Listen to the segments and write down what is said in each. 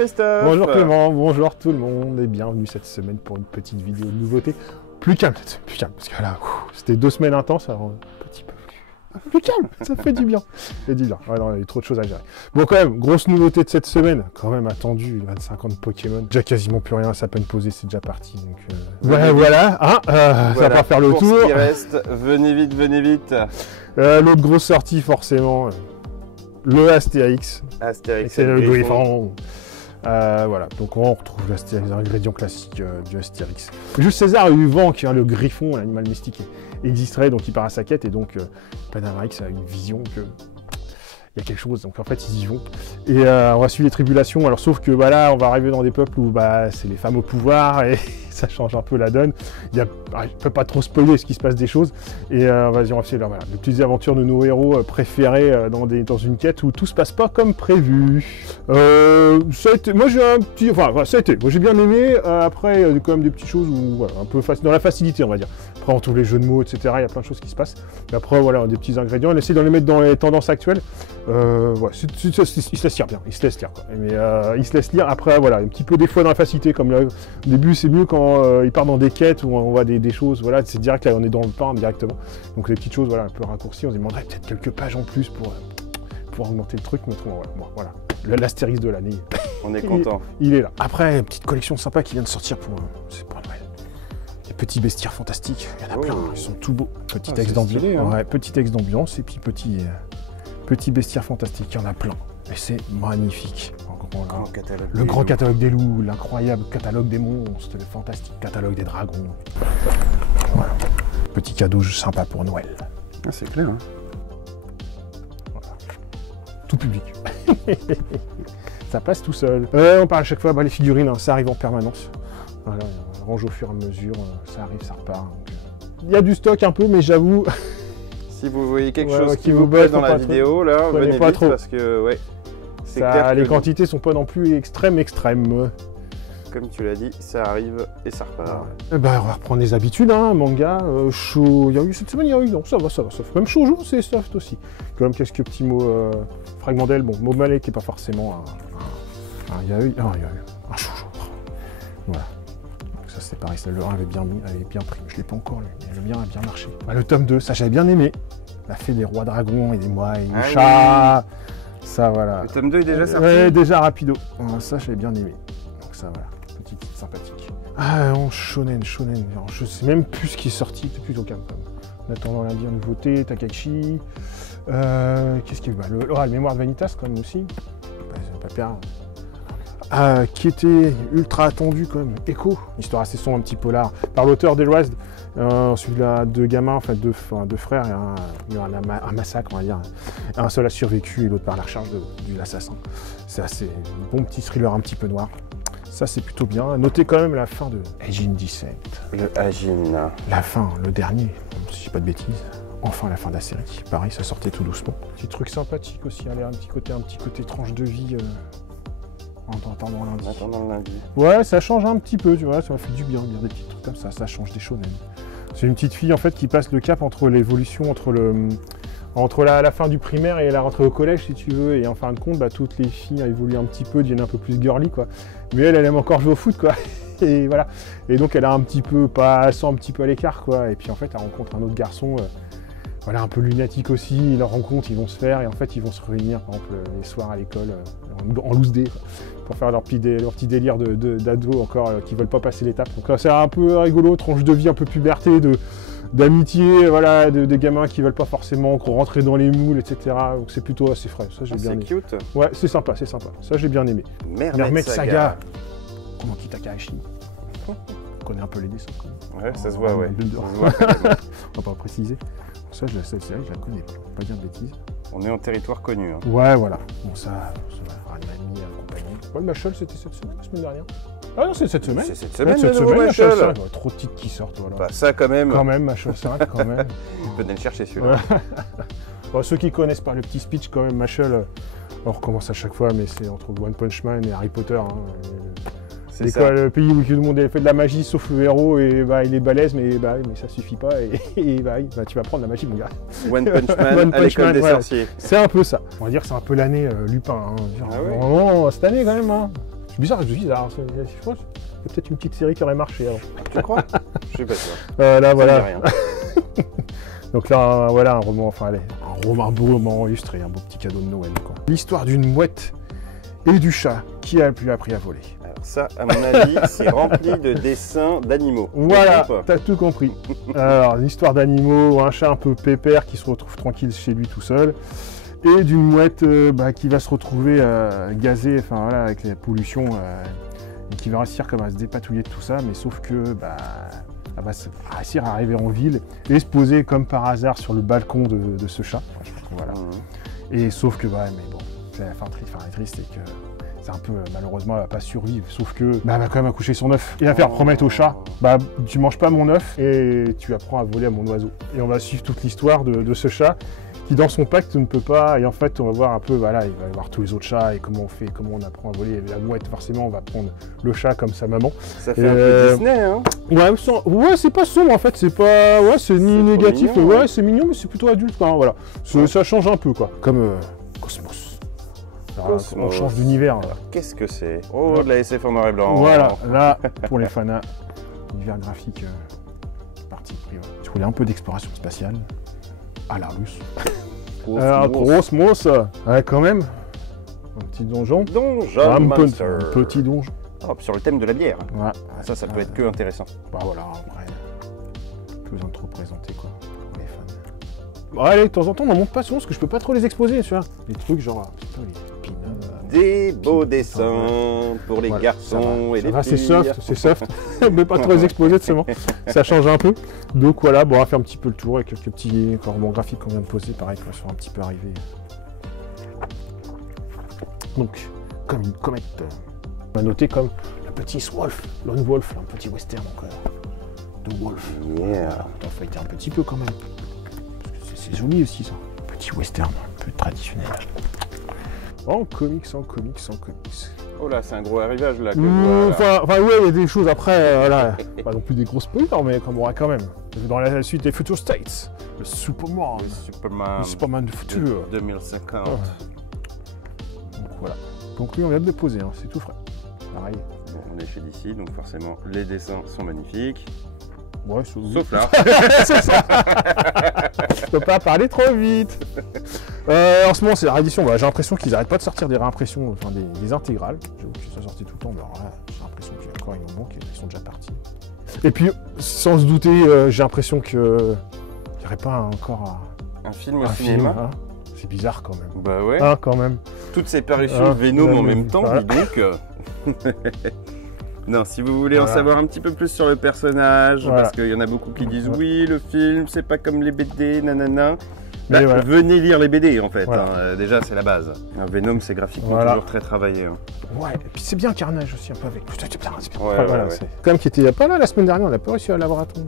Christophe. Bonjour Clément, bonjour tout le monde et bienvenue cette semaine pour une petite vidéo de nouveauté. Plus calme, parce que là, c'était 2 semaines intenses, alors un petit peu plus calme, ça fait du bien. Ça fait du bien, ouais, non, il y a eu trop de choses à gérer. Bon quand même, grosse nouveauté de cette semaine, quand même attendu, 25 ans de Pokémon, déjà quasiment plus rien, ça peine posé, c'est déjà parti. Donc, voilà, hein, ça va pas faire le tour. Ce qui reste, venez vite. L'autre grosse sortie forcément, le Astérix. C'est le Griffon. Voilà, donc on retrouve les ingrédients classiques du Astérix. Jules César a eu vent que le griffon, l'animal mystique, existerait, donc il part à sa quête, et donc Panamarix a une vision que il y a quelque chose, donc en fait ils y vont. Et on va suivre les tribulations, alors sauf que là on va arriver dans des peuples où c'est les femmes au pouvoir, et ça change un peu la donne. Je ne peux pas trop spoiler parce qu'il se passe des choses. Et vas-y, on va essayer les petites aventures de nos héros préférés dans une quête où tout se passe pas comme prévu. Ça a été, moi j'ai un petit, moi j'ai bien aimé. Après, il y a quand même des petites choses où, voilà, un peu dans la facilité, on va dire. Après, on trouve les jeux de mots, etc. Il y a plein de choses qui se passent. Mais après, voilà, des petits ingrédients. On essaie de les mettre dans les tendances actuelles. Ouais, il se laisse lire bien. Il se laisse lire, quoi. Mais il se laisse lire. Après, voilà, un petit peu des fois dans la facilité. Comme là, au début, c'est mieux quand il part dans des quêtes où on voit des choses. Voilà, c'est direct, là, on est dans le pain directement. Donc, les petites choses, voilà, un peu raccourcies. On se demanderait peut-être quelques pages en plus pour augmenter le truc. Mais voilà. L'Astérix de l'année. On est content. Il est là. Après, une petite collection sympa qui vient de sortir pour Noël. Des petits bestiaires fantastiques. Il y en a plein. Ils sont tout beaux. Petit texte d'ambiance. Hein. Ouais, petit texte d'ambiance et puis petit bestiaire fantastique. Il y en a plein. Et c'est magnifique. Le grand catalogue des loups, l'incroyable catalogue des monstres, le fantastique catalogue des dragons. Voilà. Petit cadeau sympa pour Noël. Ah, c'est clair. Hein. Voilà. Tout public. Ça passe tout seul. On parle à chaque fois, les figurines, hein, ça arrive en permanence. Voilà, on range au fur et à mesure, ça arrive, ça repart. Il y a du stock un peu, mais j'avoue... Si vous voyez quelque chose qui vous botte dans la vidéo, là, venez vite trop. Parce que, ouais, c'est clair les quantités sont pas non plus extrêmes. Comme tu l'as dit, ça arrive et ça repart. On va reprendre les habitudes, hein, manga, show. Il y a eu cette semaine, non, ça va. Même shoujo, c'est soft aussi. Quand même quelques petits mots fragmentels. Bon, mot malais qui est pas forcément il y a eu un shoujo. Voilà. Donc ça c'est pareil, le 1 avait bien pris. Je l'ai pas encore lu, mais le mien a bien marché. Le tome 2, ça j'avais bien aimé. La fée des rois dragons et des mois et des chats. Oui. Ça voilà. Le tome 2 est déjà sorti. Ouais, déjà rapido. Ça j'avais bien aimé. Donc ça voilà. Petite sympathique. En shonen. Alors, je sais même plus ce qui est sorti, c'est plutôt calme. En attendant lundi en nouveauté, Takaichi. Qu'est-ce qu'il y a eu le Mémoire de Vanitas quand même aussi. C'est pas pire. Qui était ultra attendu quand même. Echo, histoire assez sombre, un petit polar, par l'auteur d'Erased. Celui-là, 2 gamins, enfin 2 frères, il y a un massacre, on va dire. Un seul a survécu et l'autre par la recherche de l'assassin. C'est assez bon petit thriller un petit peu noir. Ça c'est plutôt bien. Notez quand même la fin de Ajin 17. Le Ajin. La fin, le dernier, si je dis pas de bêtises. Enfin la fin de la série. Pareil, ça sortait tout doucement. Petit truc sympathique aussi, allez, un petit côté tranche de vie. En attendant lundi. Ouais, ça change un petit peu, tu vois, ça m'a fait du bien, des petits trucs comme ça change des shonen. C'est une petite fille en fait qui passe le cap entre l'évolution, entre la fin du primaire et la rentrée au collège si tu veux, et en fin de compte, toutes les filles évoluent un petit peu, deviennent un peu plus girly quoi. Mais elle aime encore jouer au foot quoi. Et voilà. Et donc elle a un petit peu, elle sent un petit peu à l'écart quoi. Et puis en fait elle rencontre un autre garçon. Voilà, un peu lunatique aussi, ils leur rencontrent, ils vont se faire, et en fait ils vont se réunir par exemple les soirs à l'école en loose day pour faire leur petit délire d'ados encore qui veulent pas passer l'étape. Donc là c'est un peu rigolo, tranche de vie un peu puberté, d'amitié, voilà, des gamins qui veulent pas forcément rentrer dans les moules, etc. Donc c'est plutôt assez frais, ça j'ai bien aimé. C'est cute. Ouais, c'est sympa, ça j'ai bien aimé. Mermaid Saga. Comment Takahashi. On connaît un peu les dessins quand même. Ouais, ça se voit, ouais. On va pas préciser. Ça, je la connais pas. Pas dire de bêtises. On est en territoire connu. Hein. Ouais, voilà. Bon, ça Ranami, compagnie. Ouais, Machel, c'était cette semaine, la semaine dernière. Ah non, c'est cette semaine. C'est cette semaine, Machel. Trop de titres qui sortent, voilà. Ça, quand même. Quand même, Machel 5, quand même. Tu peux le chercher, celui-là. Ceux qui connaissent pas le petit speech, quand même, Machel, on recommence à chaque fois, mais c'est entre One Punch Man et Harry Potter. Hein. C'est quoi le pays où tout le monde fait de la magie sauf le héros et il est balèze mais ça suffit pas et tu vas prendre la magie mon gars. One Punch Man à l'école des sorciers. C'est un peu ça. On va dire que c'est un peu l'année Lupin. Hein. Vraiment cette année quand même. Hein. C'est bizarre, je dis, là, c'est peut-être une petite série qui aurait marché avant. Tu crois? Je suis pas sûr. Là, voilà. Rien. Donc là, voilà un roman, enfin, allez, un beau roman illustré, un beau petit cadeau de Noël, quoi. L'histoire d'une mouette et du chat qui a pu appris à voler. Alors ça, à mon avis, c'est rempli de dessins d'animaux. Voilà, t'as tout compris. Alors, une histoire d'animaux, un chat un peu pépère qui se retrouve tranquille chez lui tout seul, et d'une mouette qui va se retrouver gazée, enfin voilà, avec la pollution, et qui va réussir comme à se dépatouiller de tout ça, mais sauf que elle va réussir à arriver en ville et se poser comme par hasard sur le balcon de ce chat. Voilà. Et sauf que, mais bon, la fin triste, c'est que c'est un peu, malheureusement, elle va pas survivre. Sauf que, elle va quand même accoucher son œuf. Et va faire promettre au chat, tu manges pas mon œuf et tu apprends à voler à mon oiseau. Et on va suivre toute l'histoire de ce chat qui, dans son pacte, ne peut pas. Et en fait, on va voir un peu, voilà, il va y voir tous les autres chats et comment on fait, comment on apprend à voler. Et la mouette, forcément, on va prendre le chat comme sa maman. Ça fait un peu Disney, hein? Ouais, c'est pas sombre en fait, c'est pas. Ouais, c'est ni négatif, mignon, ouais, c'est mignon, mais c'est plutôt adulte, quoi, voilà. Ça change un peu, quoi. Comme Cosmos. Alors, on change d'univers. Qu'est-ce que c'est? Oh, de la SF en noir et blanc. Voilà, là, pour les fanats, univers graphique, parti pris. Ouais. Tu voulais un peu d'exploration spatiale à la russe. Cosmos, ouais, quand même. Un petit donjon. Donjon Monster. Un petit donjon. Hop, sur le thème de la bière. Ouais. Ça peut être que intéressant. Voilà, après, plus besoin de trop présenter, quoi, pour les fans. Bon, allez, de temps en temps, on n'en montre pas souvent, parce que je peux pas trop les exposer, tu vois. Les trucs genre, des beaux dessins pour les garçons et les filles. C'est soft. On ne peut pas trop les exposer de seulement. Ça change un peu. Donc voilà, bon, on va faire un petit peu le tour avec quelques petits romans graphiques qu'on vient de poser. Pareil, qui sont un petit peu arrivés. Donc, comme une comète. On va noter comme le petit Wolf, Lone Wolf, un petit western encore. De Wolf. Yeah. On va feuilleter un petit peu quand même. C'est joli aussi ça. Petit western, un peu traditionnel. En comics. Oh là, c'est un gros arrivage là. Enfin, ouais, il y a des choses après, là, pas non plus des grosses spoilers, mais comme on aura quand même. Dans la suite des Future States, le Superman du futur. 2050. Ouais. Donc voilà. Donc lui, on vient de le poser, hein, c'est tout frais. Pareil. Bon, on est chez DC, donc forcément, les dessins sont magnifiques. Ouais, sauf là. C'est ça. Je peux pas parler trop vite. En ce moment, c'est la réédition. J'ai l'impression qu'ils n'arrêtent pas de sortir des réimpressions, enfin des intégrales. J'avoue que ça sortait tout le temps, mais alors là, j'ai l'impression qu'il y a encore un moment qu'ils sont déjà partis. Et puis, sans se douter, j'ai l'impression qu'il n'y aurait pas encore un film au cinéma. Hein. C'est bizarre quand même. Bah ouais. Ah, quand même. Toutes ces parutions Venom en même temps, dis donc. Non, si vous voulez en savoir un petit peu plus sur le personnage, parce qu'il y en a beaucoup qui disent oui, le film, c'est pas comme les BD, nanana. Venez lire les BD en fait, hein. Déjà c'est la base. Venom c'est graphiquement toujours très travaillé. Hein. Ouais, et puis c'est bien Carnage aussi un peu avec. C'est bien. Ouais. Comme qui était pas là la semaine dernière, on n'a pas réussi à l'avoir à temps.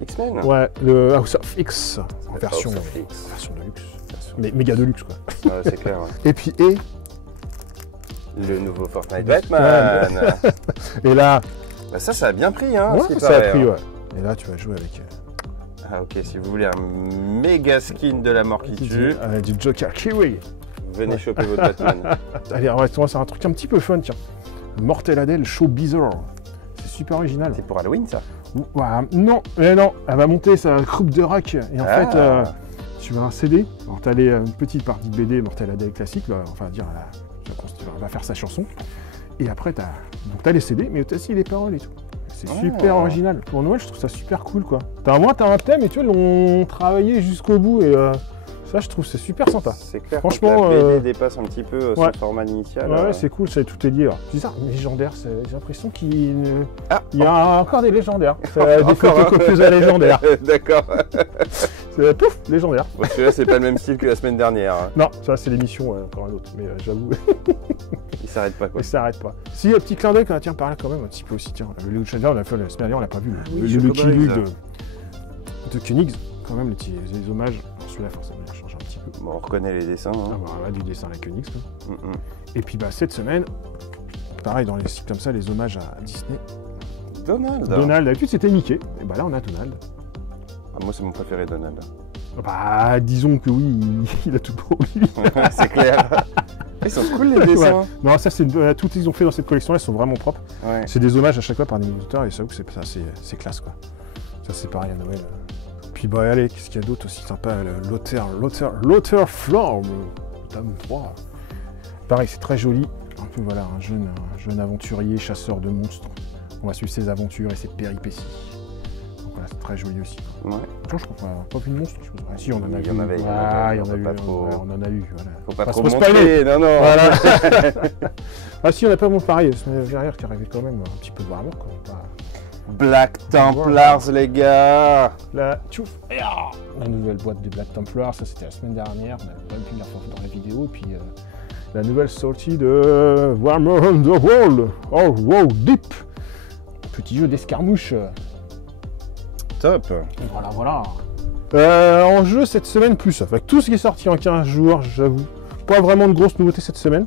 X-Men. Ouais, le House of X en version de luxe. Mais méga de luxe quoi. Ouais, c'est clair. Ouais. Et puis le nouveau Fortnite Batman. Et là, ça a bien pris hein. Ouais, ça a pris ouais. Et là tu vas jouer avec. Ah ok, si vous voulez un méga skin de la mort qui tue. Du Joker Kiwi. Venez choper votre Batman. Allez, on va faire un truc un petit peu fun, tiens. Mortel Adèle Show Bizarre. C'est super original. C'est pour Halloween ça? Non, elle va monter sa groupe de rock. Et en fait, tu as un CD. Alors tu as une petite partie de BD Mortel Adèle classique, là, enfin dire, elle va faire sa chanson. Et après, tu as les CD, mais tu as aussi les paroles et tout. C'est super original. Pour Noël, je trouve ça super cool, quoi. T'as un thème et tu vois, ils l'ont travaillé jusqu'au bout et ça, je trouve c'est super sympa. C'est clair. Franchement, la BD dépasse un petit peu son format initial. Ouais, c'est cool, tout est lié. C'est bizarre, légendaire, j'ai l'impression qu'il y a encore des légendaires. Des photocopieuses à légendaires. D'accord. C'est pouf, légendaire. Bon, celui-là, c'est pas le même style que la semaine dernière. Non, ça c'est l'émission, encore un autre, mais j'avoue. Il s'arrête pas quoi. Il s'arrête pas. Si, un petit clin d'œil, tiens, par là quand même, un petit peu aussi. Tiens, le Luke Shadow, on a fait la semaine dernière, on l'a pas vu. Le Killing de Koenig, quand même, les hommages. Alors celui-là, forcément, il change un petit peu. Bon, on reconnaît les dessins. Hein. Du dessin à la Koenig. Et puis, cette semaine, pareil, dans les sites comme ça, les hommages à Disney. Donald, d'habitude, c'était Mickey. Et là, on a Donald. Moi, c'est mon préféré, Donald. Disons que oui, il a tout pour lui. C'est clair. Ils sont cool les dessins. Ouais. Non, ça, c'est tout ce qu'ils ont fait dans cette collection-là, ils sont vraiment propres. Ouais. C'est des hommages à chaque fois par des auteurs et ça, c'est classe, quoi. Ça, c'est pareil à Noël. Puis, bah, allez, qu'est-ce qu'il y a d'autre aussi sympa? L'auteur Flamme, tome 3. Pareil, c'est très joli. Un peu, voilà, un jeune aventurier, chasseur de monstres. On va suivre ses aventures et ses péripéties. Donc voilà, c'est très joli aussi. Ouais. Je crois qu'on n'a pas vu de monstre. Ah si, on en a vu. Il y en avait. On en a eu. Voilà. Faut pas trop montrer, non. Voilà. Ah si, on n'a pas montré pareil. La semaine dernière qui arrivait quand même un petit peu de Warhammer. Black Templars, les gars. La nouvelle boîte des Black Templars, ça c'était la semaine dernière. On a pu la voir dans la vidéo. Et puis la nouvelle sortie de Warhammer Underworld. Oh, wow, Deep. Petit jeu d'escarmouche. Top. Voilà. En jeu cette semaine plus, avec tout ce qui est sorti en 15 jours, j'avoue. Pas vraiment de grosses nouveautés cette semaine.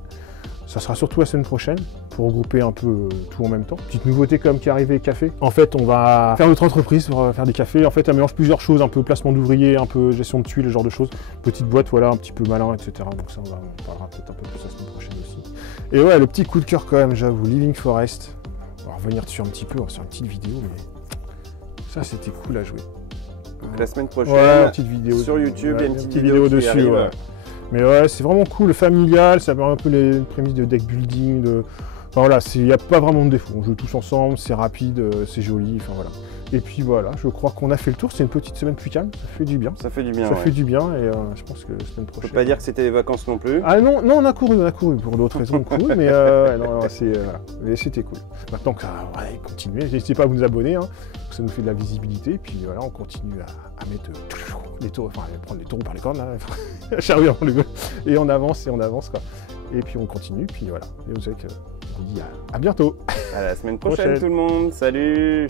Ça sera surtout la semaine prochaine, pour regrouper un peu tout en même temps. Petite nouveauté comme qui est arrivée, café. En fait, on va faire notre entreprise pour faire des cafés. En fait, elle mélange plusieurs choses, un peu placement d'ouvriers, un peu gestion de tuiles, ce genre de choses. Petite boîte, voilà, un petit peu malin, etc. Donc ça, on parlera peut-être un peu plus la semaine prochaine aussi. Et ouais, le petit coup de cœur quand même, j'avoue, Living Forest. On va revenir dessus un petit peu, on va faire une petite vidéo, mais ça, c'était cool à jouer. Donc, la semaine prochaine, une petite vidéo sur YouTube, il y a une petite vidéo dessus. Ouais. Mais ouais, c'est vraiment cool, familial, ça permet un peu les prémices de deck building. Enfin voilà, il n'y a pas vraiment de défaut. On joue tous ensemble, c'est rapide, c'est joli, enfin voilà. Et puis voilà, je crois qu'on a fait le tour, c'est une petite semaine plus calme, ça fait du bien. Ça fait du bien, fait du bien, et je pense que la semaine prochaine... On peut pas dire que c'était les vacances non plus. Ah non, on a couru pour d'autres raisons, mais voilà, mais c'était cool. Maintenant que ça va continuer, n'hésitez pas à vous abonner, hein, ça nous fait de la visibilité, et puis voilà, on continue à mettre les taureaux, enfin à prendre les taureaux par les cornes, là, charrier avant le goal, et on avance, quoi. Et puis on continue, puis voilà. Et vous savez qu'on vous dit à bientôt. À la semaine prochaine tout le monde, salut.